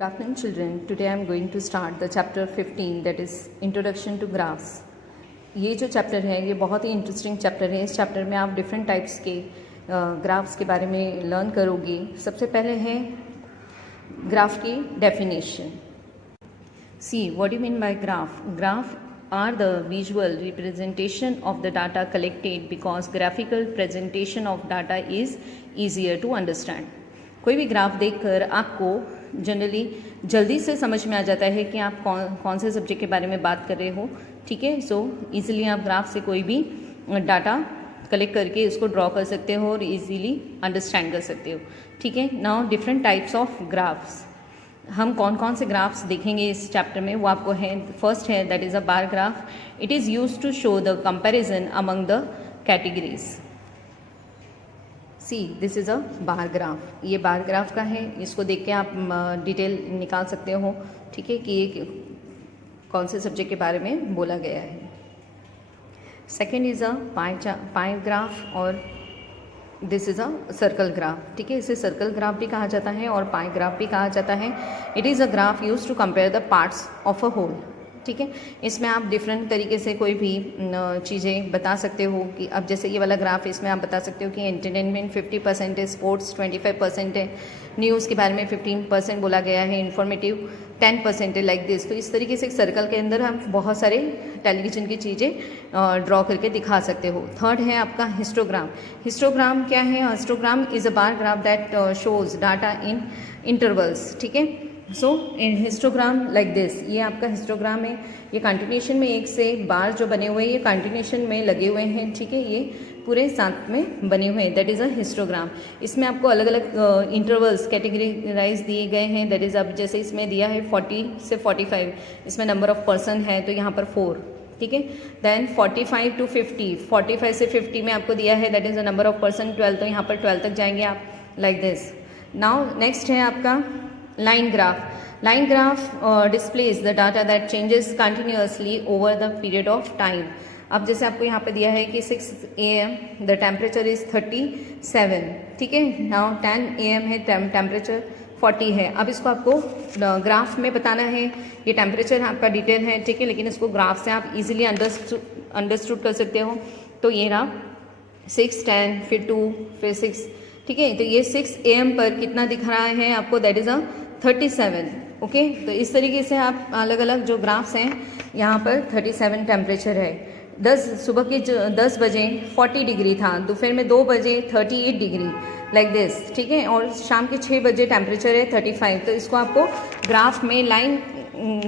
Good afternoon children. Today I am going to start the chapter 15 that is Introduction to Graphs. ये जो chapter है ये बहुत ही interesting chapter है. इस चैप्टर में आप डिफरेंट टाइप्स के ग्राफ्स के बारे में लर्न करोगे. सबसे पहले है ग्राफ की definition. See what you mean by graph. Graph are the visual representation of the data collected because graphical presentation of data is easier to understand. कोई भी ग्राफ देखकर आपको जनरली जल्दी से समझ में आ जाता है कि आप कौन से सब्जेक्ट के बारे में बात कर रहे हो. ठीक है. सो इजीली आप ग्राफ से कोई भी डाटा कलेक्ट करके उसको ड्रॉ कर सकते हो और इजीली अंडरस्टैंड कर सकते हो. ठीक है. Now different types of graphs. हम कौन कौन से ग्राफ्स देखेंगे इस चैप्टर में वो आपको है. फर्स्ट है that is a bar graph. It is use to show the comparison among the categories. See this is a bar graph. ये बार ग्राफ का है. इसको देख के आप डिटेल निकाल सकते हो. ठीक है कि ये कौन से सब्जेक्ट के बारे में बोला गया है. Second is a pie graph और this is a circle graph. ठीक है. इसे सर्कल ग्राफ भी कहा जाता है और पाई ग्राफ भी कहा जाता है. It is a graph use to compare the parts of a whole. ठीक है. इसमें आप डिफरेंट तरीके से कोई भी चीज़ें बता सकते हो कि अब जैसे ये वाला ग्राफ इसमें आप बता सकते हो कि एंटरटेनमेंट 50% है, स्पोर्ट्स 25% है, न्यूज़ के बारे में 15% बोला गया है, इन्फॉर्मेटिव 10% है, लाइक दिस. तो इस तरीके से एक सर्कल के अंदर हम बहुत सारे टेलीविज़न की चीज़ें ड्रॉ करके दिखा सकते हो. थर्ड है आपका हिस्टोग्राम. हिस्टोग्राम क्या है. Histogram is a bar graph that shows data in intervals. ठीक है. सो इन हिस्टोग्राम लाइक दिस. ये आपका हिस्टोग्राम है. ये कंटिन्यूशन में एक से बार जो बने हुए हैं ये कंटिन्यूशन में लगे हुए हैं. ठीक है. ये पूरे साथ में बने हुए हैं. That is a histogram. इसमें आपको अलग अलग इंटरवल्स कैटेगराइज दिए गए हैं. दैट इज़ अब जैसे इसमें दिया है 40 से 45. इसमें नंबर ऑफ पर्सन है तो यहाँ पर 4. ठीक है. Then 45 to 50. 45 से 50 में आपको दिया है that is the number of person 12. तो यहाँ पर 12 तक जाएंगे आप लाइक दिस. नाउ नेक्स्ट है आपका line graph. Line graph displays the data that changes continuously over the period of time. अब जैसे आपको यहाँ पे दिया है कि 6 AM द टेम्परेचर इज़ 37. ठीक है. नाउ 10 AM है, टेम्परेचर 40 है. अब इसको आपको ग्राफ में बताना है. ये टेम्परेचर आपका डिटेल है. ठीक है. लेकिन इसको ग्राफ से आप इजीली अंडरस्टूड कर सकते हो. तो ये रहा 6, 10 फिर 2 फिर 6. ठीक है. तो ये 6 AM पर कितना दिख रहा है आपको. That is a 37. ओके. तो इस तरीके से आप अलग अलग जो ग्राफ्स हैं यहाँ पर 37 टेम्परेचर है. 10 सुबह के 10 बजे 40 डिग्री था, दोपहर में 2 बजे 38 डिग्री लाइक दिस. ठीक है. और शाम के 6 बजे टेम्परेचर है 35. तो इसको आपको ग्राफ में लाइन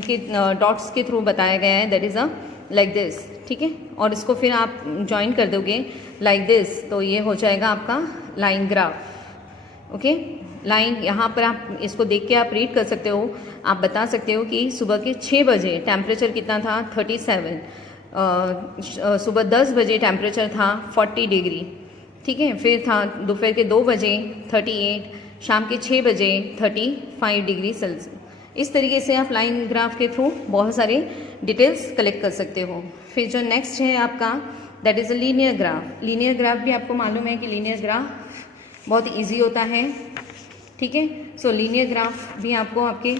के डॉट्स के थ्रू बताया गया है. That is a like this. ठीक है. और इसको फिर आप ज्वाइन कर दोगे लाइक दिस. तो ये हो जाएगा आपका लाइन ग्राफ. ओके. लाइन यहाँ पर आप इसको देख के आप रीड कर सकते हो. आप बता सकते हो कि सुबह के 6 बजे टेम्परेचर कितना था 37. सुबह 10 बजे टेम्परेचर था 40 डिग्री. ठीक है. फिर था दोपहर के 2 बजे 38, शाम के 6 बजे 35 डिग्री सेल्सियस. इस तरीके से आप लाइन ग्राफ के थ्रू बहुत सारे डिटेल्स कलेक्ट कर सकते हो. फिर जो नेक्स्ट है आपका that is a linear graph. Linear graph भी आपको मालूम है कि लीनियर ग्राफ बहुत ईजी होता है. ठीक है. सो लीनियर ग्राफ भी आपको आपके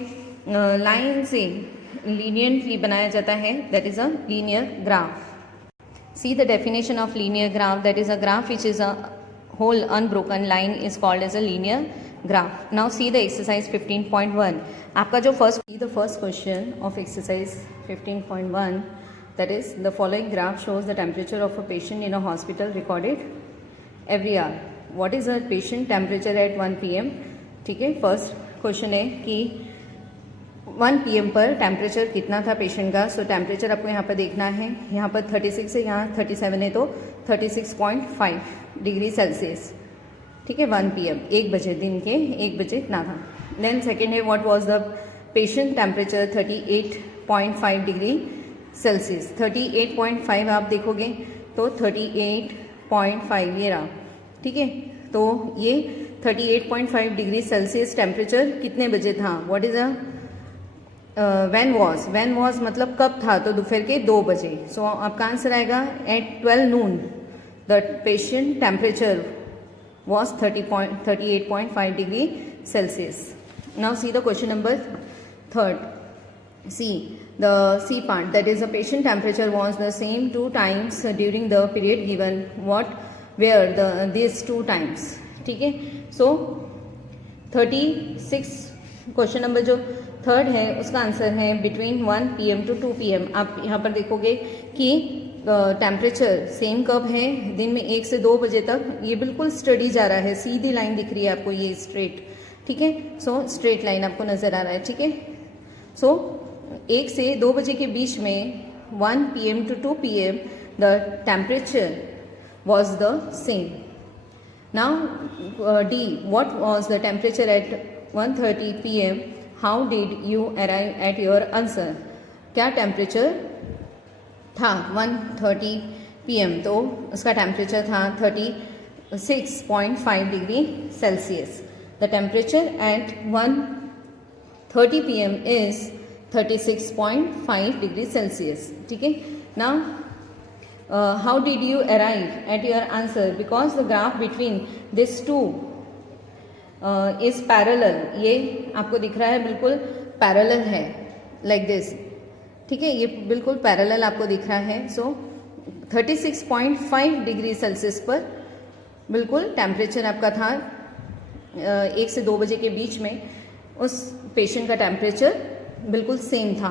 लाइन से लीनियरली बनाया जाता है. That is a linear graph. See the definition of linear graph. That is a graph which is a whole unbroken line is called as a linear graph. Now see the exercise 15.1. आपका जो first question of exercise 15.1 that is the following graph shows the temperature of a patient in a hospital recorded every hour. What is a patient temperature at 1 PM. ठीक है. First question है कि 1 PM पर temperature कितना था patient का. सो temperature आपको यहाँ पर देखना है. यहाँ पर 36 है, यहाँ 37 है, तो 36.5 डिग्री सेल्सियस. ठीक है. 1 PM 1 बजे, दिन के 1 बजे इतना था. देन सेकेंड है what was the patient temperature 38.5 degree Celsius. 38.5 आप देखोगे तो 38.5 ये रहा. ठीक है. तो ये 38.5 डिग्री सेल्सियस टेम्परेचर कितने बजे था. What is a when was मतलब कब था. तो दोपहर के 2 बजे. सो आपका आंसर आएगा at 12 noon the patient temperature was 38.5 degree Celsius. Now see the question number 3rd. See the C part, that is the patient temperature was the same 2 times during the period given. What were these 2 times? ठीक है. So 36 question number जो 3rd है उसका answer है between 1 PM to 2 PM. आप यहाँ पर देखोगे कि टेम्परेचर सेम कब है, दिन में 1 से 2 बजे तक. ये बिल्कुल स्टडी जा रहा है, सीधी लाइन दिख रही है आपको, ये स्ट्रेट. ठीक है. सो स्ट्रेट लाइन आपको नजर आ रहा है. ठीक है. सो 1 से 2 बजे के बीच में 1 PM to 2 PM the temperature was the same. Now D, what was the temperature at 1:30 PM? How did you arrive at your answer? क्या टेम्परेचर था 1:30 PM? तो उसका टेम्परेचर था 36.5 degree Celsius. The temperature at 1:30 PM is 36.5 degree Celsius. ठीक है. Now how did you arrive at your answer? Because the graph between these two is parallel. ये आपको दिख रहा है बिल्कुल parallel है, like this. ठीक है. ये बिल्कुल पैरेलल आपको दिख रहा है. सो 36.5 डिग्री सेल्सियस पर बिल्कुल टेम्परेचर आपका था 1 से 2 बजे के बीच में. उस पेशेंट का टेम्परेचर बिल्कुल सेम था.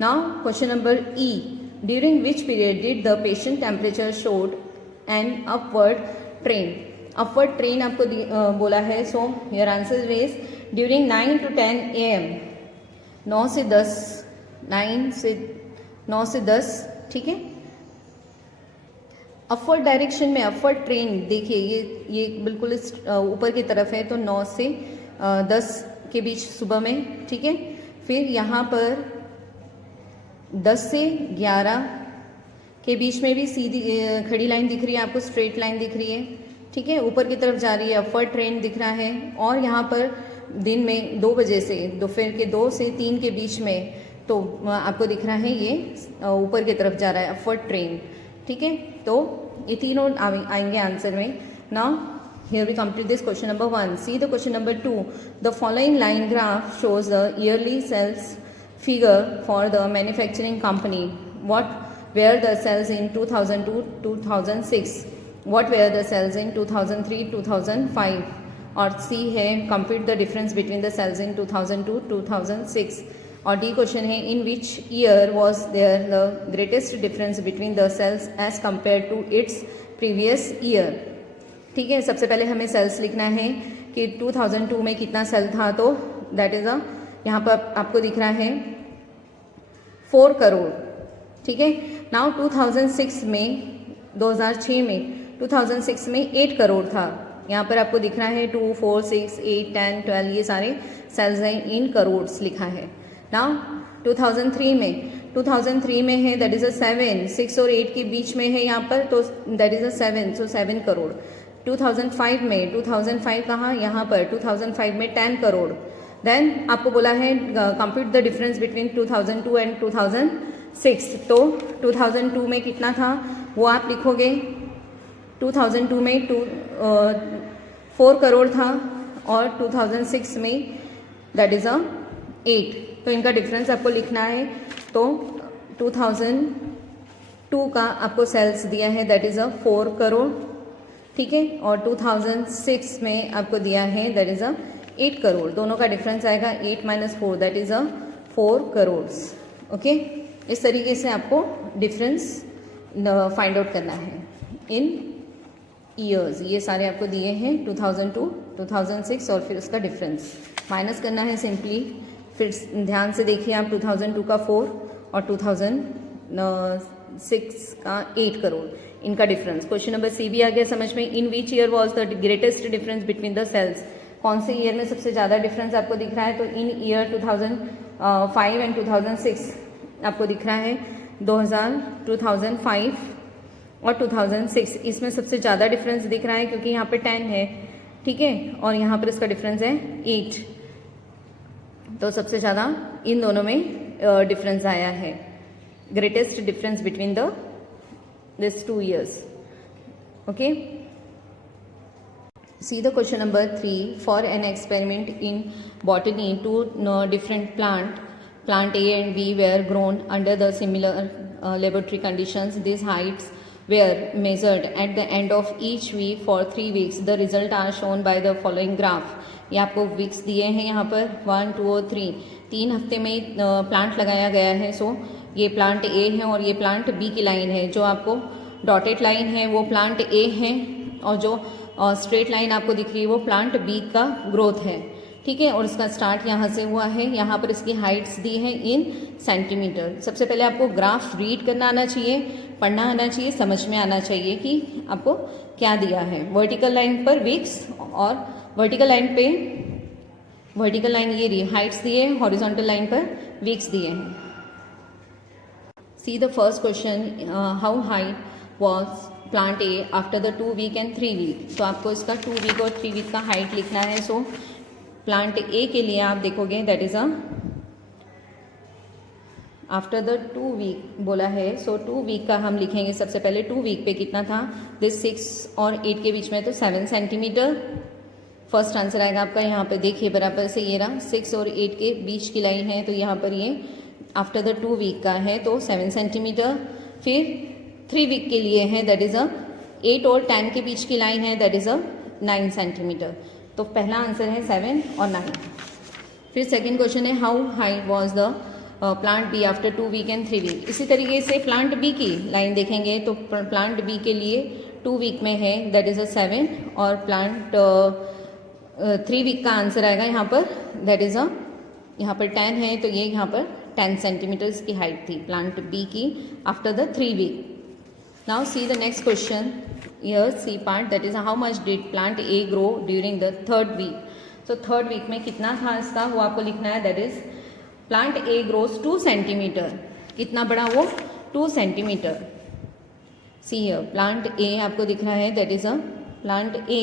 Now question number E, during which period did the patient temperature showed an upward trend? Upward trend आपको बोला है. So your answer is during 9 to 10 AM. 9 से 10. ठीक है. अपवर्ड डायरेक्शन में अपवर्ड ट्रेंड देखिए, ये बिल्कुल ऊपर की तरफ है. तो 9 से 10 के बीच सुबह में. ठीक है. फिर यहाँ पर 10 से 11 के बीच में भी सीधी खड़ी लाइन दिख रही है आपको, स्ट्रेट लाइन दिख रही है. ठीक है. ऊपर की तरफ जा रही है, अपवर्ड ट्रेंड दिख रहा है. और यहाँ पर दिन में 2 बजे से दोपहर के 2 से 3 के बीच में तो आपको दिख रहा है ये ऊपर की तरफ जा रहा है, अपवर्ड ट्रेंड. ठीक है. तो ये तीनों आएंगे आंसर में. Now here we complete this question number 1. See the question number 2. The following line graph shows the yearly sales figure for the manufacturing company. What were the sales in 2002-2006? What were the sales in 2003-2005? और C है compute the difference between the sales in 2002-2006. और D question है in which year was there the greatest difference between the sales as compared to its previous year? ठीक है. सबसे पहले हमें sales लिखना है कि 2002 में कितना सेल था. तो दैट इज यहाँ पर आपको दिख रहा है 4 करोड़. ठीक है. नाउ 2006 में 2006 में 8 करोड़ था. यहाँ पर आपको दिख रहा है 2, 4, 6, 8, 10, 12 ये सारे सेल्स हैं, इन करोड़ लिखा है. नाउ 2003 में है दैट इज 7, 6 और 8 के बीच में है यहाँ पर, तो दैट इज 7, सो 7 करोड़. 2005 कहाँ, यहाँ पर 2005 में 10 करोड़. देन आपको बोला है compute the difference between 2002 and 2006. तो 2002 में कितना था वो आप लिखोगे. 2002 में 4 करोड़ था और 2006 में दैट इज 8. तो इनका डिफरेंस आपको लिखना है. तो 2002 का आपको सेल्स दिया है दैट इज 4 करोड़. ठीक है. और 2006 में आपको दिया है दैट इज 8 करोड़. दोनों का डिफरेंस आएगा 8 - 4 दैट इज 4 करोड़. ओके. इस तरीके से आपको डिफरेंस फाइंड आउट करना है इन ईयर्स. ये सारे आपको दिए हैं 2002, 2006 और फिर उसका डिफरेंस माइनस करना है सिंपली. फिर ध्यान से देखिए आप 2002 का 4 और 2006 का 8 करोड़, इनका डिफरेंस. क्वेश्चन नंबर C भी आ गया समझ में. In which year was the greatest difference between the sales? कौन से ईयर में सबसे ज़्यादा डिफरेंस आपको दिख रहा है? तो इन ईयर 2005 एंड 2006 आपको दिख रहा है. 2005 और 2006 इसमें सबसे ज़्यादा डिफरेंस दिख रहा है क्योंकि यहाँ पे 10 है. ठीक है. और यहाँ पर इसका डिफरेंस है 8. तो सबसे ज़्यादा इन दोनों में डिफरेंस आया है. Greatest difference between this 2 years. Okay. See the question number 3. For an experiment in botany, two different plant A and B were grown under the similar laboratory conditions. These heights were measured at the end of each week for 3 weeks. The result are shown by the following graph. ये आपको weeks दिए हैं यहाँ पर 1, 2 और 3. 3 हफ्ते में plant लगाया गया है. सो ये प्लांट ए है और ये प्लांट बी की लाइन है. जो आपको डॉटेड लाइन है वो प्लांट ए है और जो स्ट्रेट लाइन आपको दिख रही है वो प्लांट बी का ग्रोथ है. ठीक है, और इसका स्टार्ट यहाँ से हुआ है. यहाँ पर इसकी हाइट्स दी है इन सेंटीमीटर. सबसे पहले आपको ग्राफ रीड करना आना चाहिए, पढ़ना आना चाहिए, समझ में आना चाहिए कि आपको क्या दिया है. वर्टिकल लाइन पर वीक्स और वर्टिकल लाइन ये रही हाइट्स दिए, हॉरिजॉन्टल लाइन पर वीक्स दिए हैं. See the first question, how high was plant A after the 2 week and 3 week. तो आपको इसका 2 वीक और 3 वीक का हाइट लिखना है. सो प्लांट ए के लिए आप देखोगे that is after the 2 week बोला है. सो 2 वीक का हम लिखेंगे. सबसे पहले 2 वीक पे कितना था, दिस 6 और 8 के बीच में तो 7 सेंटीमीटर. फर्स्ट आंसर आएगा आपका. यहाँ पे देखिए बराबर से ये रहा 6 और 8 के बीच की लाइन है तो यहाँ पर ये आफ्टर द 2 वीक का है तो 7 सेंटीमीटर. फिर 3 वीक के लिए है दैट इज 8 और 10 के बीच की लाइन है दैट इज 9 सेंटीमीटर. तो पहला आंसर है 7 और 9. फिर सेकंड क्वेश्चन है how high was the plant B after 2 week and 3 week. इसी तरीके से प्लांट बी की लाइन देखेंगे तो प्लांट बी के लिए 2 वीक में है दैट इज 7 और प्लांट 3 वीक का आंसर आएगा यहाँ पर दैट इज यहाँ पर 10 है तो ये यहाँ पर 10 सेंटीमीटर की हाइट थी प्लांट बी की after the 3 week. Now see the next question. Here C part that is how much did plant A grow during the 3rd week. So 3rd week में कितना था इसका वो आपको लिखना है. that is plant A grows 2 centimetre. कितना बड़ा वो 2 centimetre. See here plant A आपको दिख रहा है that is plant A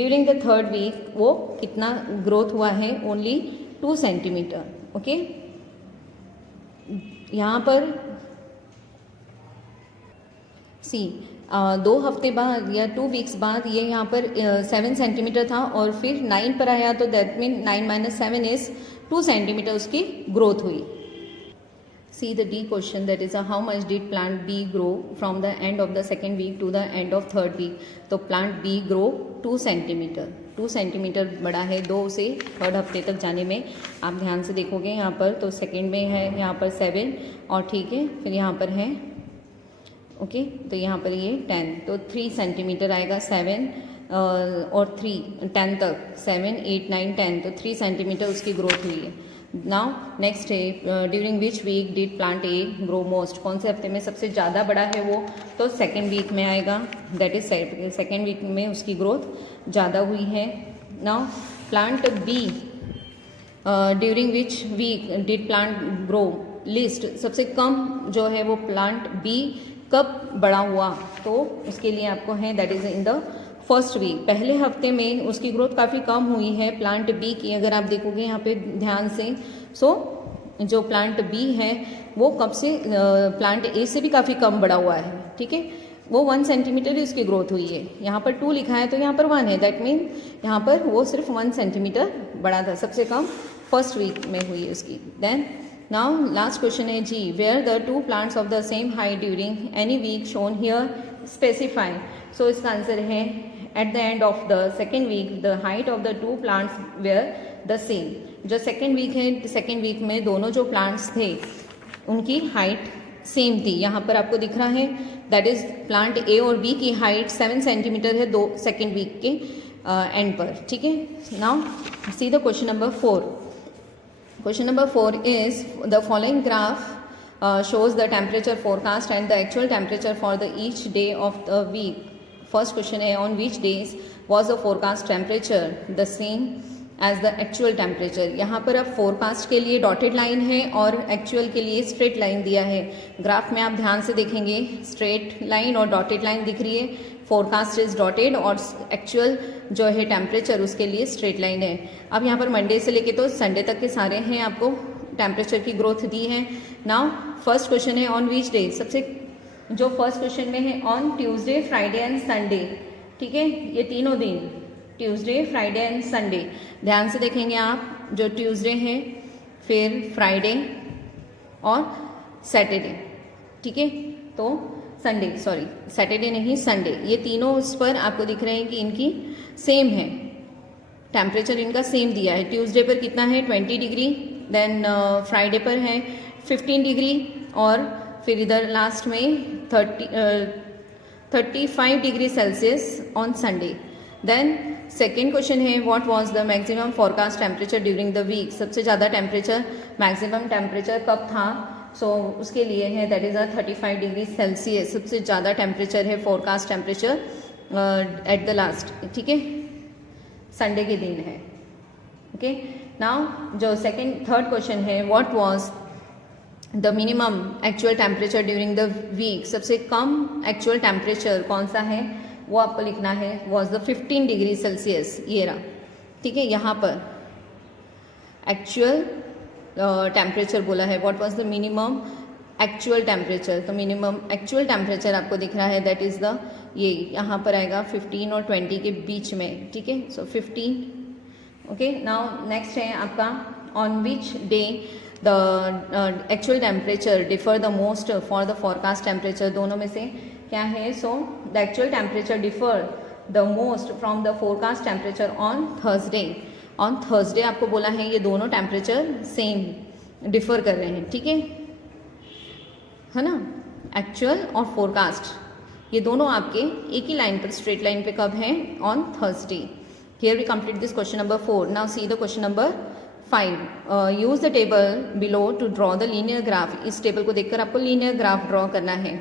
during the 3rd week वो कितना ग्रोथ हुआ है only 2 सेंटीमीटर. ओके यहाँ पर सी 2 हफ्ते बाद या 2 वीक्स बाद ये यहाँ पर 7 सेंटीमीटर था और फिर 9 पर आया तो दैट मीन 9 - 7 इज 2 सेंटीमीटर उसकी ग्रोथ हुई. See the D question that is how much did plant B grow from the end of the 2nd week to the end of 3rd week. तो plant B grow 2 centimetre. 2 centimetre बड़ा है 2 से 3rd हफ्ते तक जाने में. आप ध्यान से देखोगे यहाँ पर तो 2nd में है यहाँ पर 7 और ठीक है फिर यहाँ पर है ओके तो यहाँ पर ये 10 तो 3 सेंटीमीटर आएगा. 7 और 3 10 तक 7 8 9 10 तो 3 सेंटीमीटर उसकी ग्रोथ हुई है. नाउ नेक्स्ट है during which week did plant A grow most. कौन से हफ्ते में सबसे ज़्यादा बड़ा है वो तो 2nd वीक में आएगा दैट इज 2nd वीक में उसकी ग्रोथ ज़्यादा हुई है. Now plant B during which week did plant grow least. सबसे कम जो है वो प्लांट बी कब बड़ा हुआ तो उसके लिए आपको है that is in the 1st week. पहले हफ्ते में उसकी ग्रोथ काफ़ी कम हुई है प्लांट बी की. अगर आप देखोगे यहाँ पे ध्यान से सो जो प्लांट बी है वो कब से प्लांट ए से भी काफ़ी कम बड़ा हुआ है. ठीक है वो 1 सेंटीमीटर ही उसकी ग्रोथ हुई है. यहाँ पर 2 लिखा है तो यहाँ पर 1 है दैट मीन यहाँ पर वो सिर्फ 1 सेंटीमीटर बड़ा था. सबसे कम 1st वीक में हुई है उसकी. देन नाउ लास्ट क्वेश्चन है G were the 2 plants of the same height during any week shown here specify. So इसका आंसर है at the end of the 2nd week the height of the 2 plants were the same. जो 2nd week है 2nd week में दोनों जो plants थे उनकी height same थी. यहाँ पर आपको दिख रहा है दैट इज प्लांट ए और बी की हाइट 7 सेंटीमीटर है 2nd वीक के एंड पर. ठीक है now see the question number 4. Question number 4 is the following graph shows the temperature forecast and the actual temperature for the each day of the week. First question है on which days was the forecast temperature the same as the actual temperature. यहाँ पर अब forecast के लिए dotted line है और actual के लिए स्ट्रेट लाइन दिया है. ग्राफ में आप ध्यान से देखेंगे स्ट्रेट लाइन और डॉटेड लाइन दिख रही है. फोरकास्ट इज डॉटेड और एक्चुअल जो है टेम्परेचर उसके लिए स्ट्रेट लाइन है. अब यहाँ पर मंडे से लेके तो संडे तक के सारे हैं आपको टेम्परेचर की ग्रोथ दी है. नाउ फर्स्ट क्वेश्चन है ऑन विच डे. सबसे जो फर्स्ट क्वेश्चन में है on Tuesday Friday and Sunday. ठीक है ये तीनों दिन ट्यूसडे, फ्राइडे एंड संडे। ध्यान से देखेंगे आप, जो ट्यूसडे है, फिर फ्राइडे और सैटरडे, ठीक है। तो संडे, सॉरी सैटरडे नहीं, संडे, ये तीनों उस पर आपको दिख रहे हैं कि इनकी सेम है, टेम्परेचर इनका सेम दिया है। ट्यूसडे पर कितना है 20 डिग्री, देन फ्राइडे पर है 15 डिग्री, और फिर इधर लास्ट में 35 degree Celsius on Sunday. Then second question है what was the maximum forecast temperature during the week. सबसे ज़्यादा टेम्परेचर, मैक्सिमम टेम्परेचर कब था, उसके लिए है दैट इज़ 35 डिग्री सेल्सियस। सबसे ज़्यादा टेम्परेचर है forecast temperature at the last, ठीक है, संडे के दिन है। ओके, नाउ जो थर्ड क्वेश्चन है what was the minimum actual temperature during the week. सबसे कम एक्चुअल टेम्परेचर कौन सा है, वो आपको लिखना है, वॉज द 15 डिग्री सेल्सियस, ये रहा, ठीक है। यहाँ पर एक्चुअल टेम्परेचर बोला है, what was the minimum actual temperature, तो मिनिमम एक्चुअल टेम्परेचर आपको दिख रहा है दैट इज़ द, ये यहाँ पर आएगा 15 और 20 के बीच में, ठीक है। सो 15। ओके, नाउ नेक्स्ट है आपका on which day the actual temperature differ the most for the forecast temperature. दोनों में से क्या है, so the actual temperature differ the most from the forecast temperature on Thursday. On Thursday आपको बोला है ये दोनों टेम्परेचर सेम डिफर कर रहे हैं, ठीक है ना। एक्चुअल और फोरकास्ट ये दोनों आपके एक ही लाइन पर, स्ट्रेट लाइन पे कब हैं, on Thursday. Here we complete this question number 4। Now see the question number 5। Use the table below to draw the linear graph. इस टेबल को देखकर आपको लीनियर ग्राफ ड्रॉ करना है,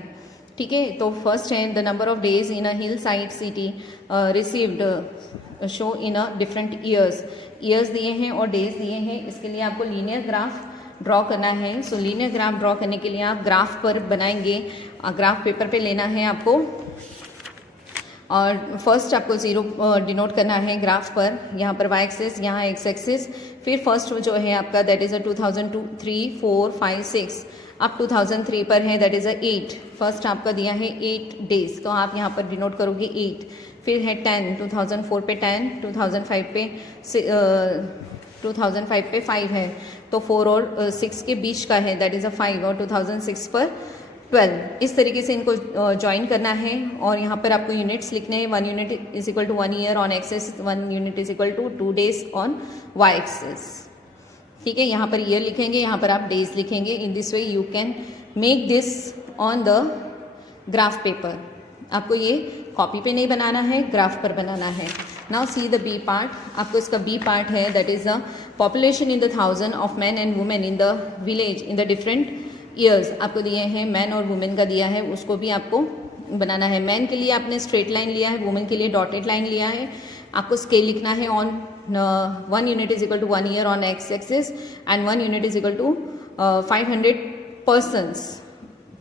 ठीक है। तो फर्स्ट है the number of days in a hill side city received show in a different years दिए हैं और डेज दिए हैं। इसके लिए आपको लीनियर ग्राफ ड्रॉ करना है। सो लीनियर ग्राफ ड्रॉ करने के लिए आप ग्राफ पर बनाएंगे, ग्राफ पेपर पे लेना है आपको, और फर्स्ट आपको 0 डिनोट करना है ग्राफ पर, यहाँ पर वाई एक्सिस, यहाँ एक्स एक्सिस। फिर फर्स्ट जो है आपका दैट इज़ 2002, 3, 4, 5, 6, आप 2003 पर है दैट इज़ 8। फर्स्ट आपका दिया है 8 डेज, तो आप यहाँ पर डिनोट करोगे 8। फिर है 10, 2004 पे 10, 2005 पे 5 है, तो 4 और 6 के बीच का है दैट इज़ 5, और 2006 पर 12। इस तरीके से इनको ज्वाइन करना है, और यहाँ पर आपको यूनिट्स लिखने हैं। 1 unit is equal to 1 year on axis, 1 unit is equal to 2 days on Y axis, ठीक है। यहाँ पर ईयर लिखेंगे, यहाँ पर आप डेज लिखेंगे। In this way you can make this on the graph paper. आपको ये कॉपी पे नहीं बनाना है, ग्राफ पर बनाना है। Now see the B part. आपको इसका बी पार्ट है that is the population in the 1000 of man and women in the village in the different years. आपको दिए हैं मैन और वुमेन का दिया है, उसको भी आपको बनाना है। मैन के लिए आपने स्ट्रेट लाइन लिया है, वुमेन के लिए डॉटेड लाइन लिया है। आपको स्केल लिखना है on 1 unit is equal to 1 year on X axis and 1 unit is equal to 500 persons,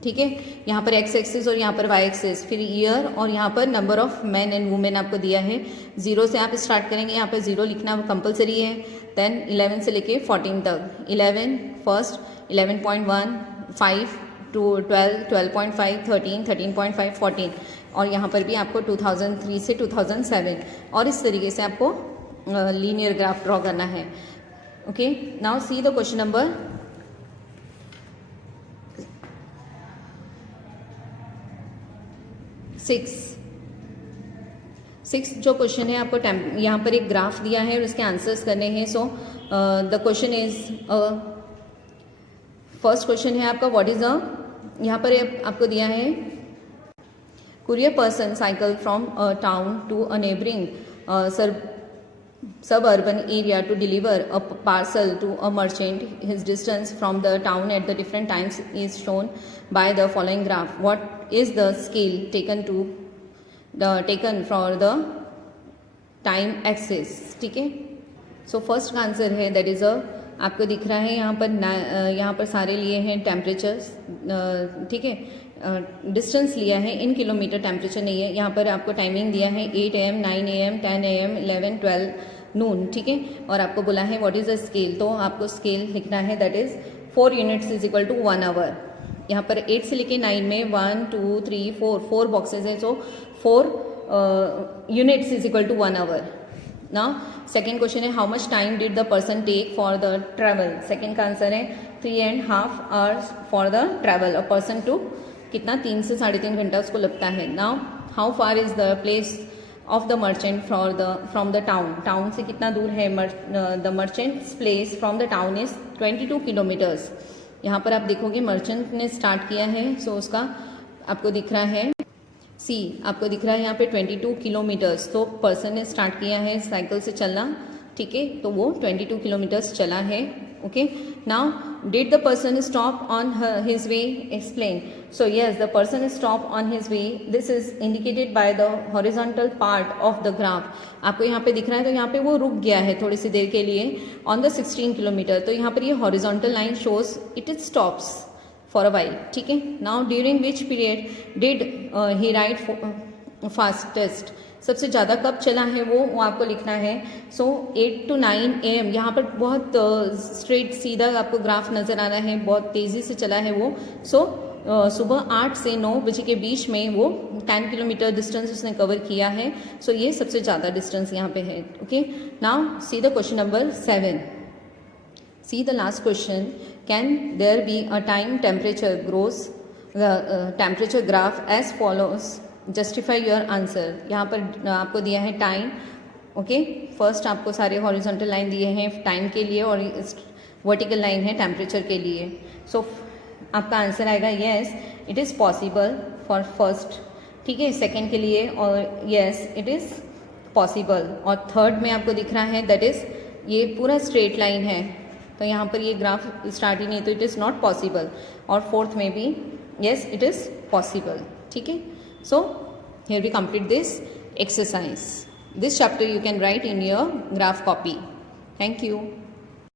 ठीक है। यहाँ पर एक्स एक्सिस और यहाँ पर वाई एक्सिस, फिर ईयर, और यहाँ पर number of man and women आपको दिया है। 0 से आप स्टार्ट करेंगे, यहाँ पर 0 लिखना कंपलसरी है। देन 11 से लेके 14 तक, 11 फर्स्ट, 11.1, 5 to 12, 12.5, 13, 13.5, 14, और यहाँ पर भी आपको 2003 से 2007, और इस तरीके से आपको लीनियर ग्राफ ड्रॉ करना है। Okay, now see the question number 6 जो क्वेश्चन है आपको यहाँ पर एक ग्राफ दिया है और उसके आंसर्स करने हैं। So the question is, first question है आपका व्हाट इज अ, यहाँ पर आपको दिया है courier person cycle from a town to a neighboring suburban area to deliver a parcel to a merchant. His distance from the town at the different times is shown by the following graph. What is the scale taken for the time axis? ठीक है, so first का answer है that is आपको दिख रहा है यहाँ पर सारे लिए हैं टेम्परेचर्स, ठीक है। डिस्टेंस लिया है इन किलोमीटर, टेम्परेचर नहीं है। यहाँ पर आपको टाइमिंग दिया है 8 AM, 9 AM, 10 AM, 11, 12 नून, ठीक है। और आपको बोला है व्हाट इज़ द स्केल, तो आपको स्केल लिखना है that is 4 units is equal to 1 hour. यहाँ पर 8 से लेके 9 में 1 2 3 4 बॉक्सेज है, so 4 units is equal to 1 hour, now second question है how much time did the person take for the travel. Second का आंसर है 3.5 hours for the travel. A person to कितना 3 से 3.5 घंटा उसको लगता है. Now how far is the place of the merchant from the town. Town से कितना दूर है the merchant's place from the town is 22 kilometres. यहाँ पर आप देखोगे मर्चेंट ने स्टार्ट किया है, सो उसका आपको दिख रहा है सी, आपको दिख रहा है यहाँ पे 22 किलोमीटर्स. तो पर्सन ने स्टार्ट किया है साइकिल से चलना, ठीक है, तो वो 22 किलोमीटर्स चला है. Okay, now did the person stop on his way. Explain. So yes, the person stop on his way. This is indicated by the horizontal part of the graph. आपको यहाँ पे दिख रहा है, तो यहाँ पे वो रुक गया है थोड़ी सी देर के लिए ऑन द 16 किलोमीटर. तो यहाँ पर ये horizontal line shows it is stops for a while. ठीक है, now during which period did he ride fastest. सबसे ज़्यादा कब चला है वो आपको लिखना है. सो 8 to 9 AM. यहाँ पर बहुत स्ट्रेट सीधा आपको ग्राफ नज़र आ रहा है, बहुत तेज़ी से चला है वो. सो सुबह 8 से 9 बजे के बीच में वो 10 किलोमीटर डिस्टेंस उसने कवर किया है. सो ये सबसे ज़्यादा डिस्टेंस यहाँ पे है. Okay, now see the question number 7. See the last question. Can there be a time temperature grows temperature graph as follows? Justify your answer. यहाँ पर आपको दिया है टाइम. ओके, फर्स्ट आपको सारे हॉरिजॉन्टल लाइन दिए हैं टाइम के लिए और वर्टिकल लाइन है टेम्परेचर के लिए. सो आपका आंसर आएगा yes it is possible for first. ठीक है, सेकेंड के लिए और येस इट इज़ पॉसिबल. और थर्ड में आपको दिख रहा है दैट इज़ ये पूरा स्ट्रेट लाइन है, तो यहाँ पर ये ग्राफ स्टार्ट ही नहीं, तो इट इज़ नॉट पॉसिबल. और फोर्थ में भी येस इट इज़ पॉसिबल. ठीक है, so here we complete this exercise. This chapter you can write in your graph copy. Thank you.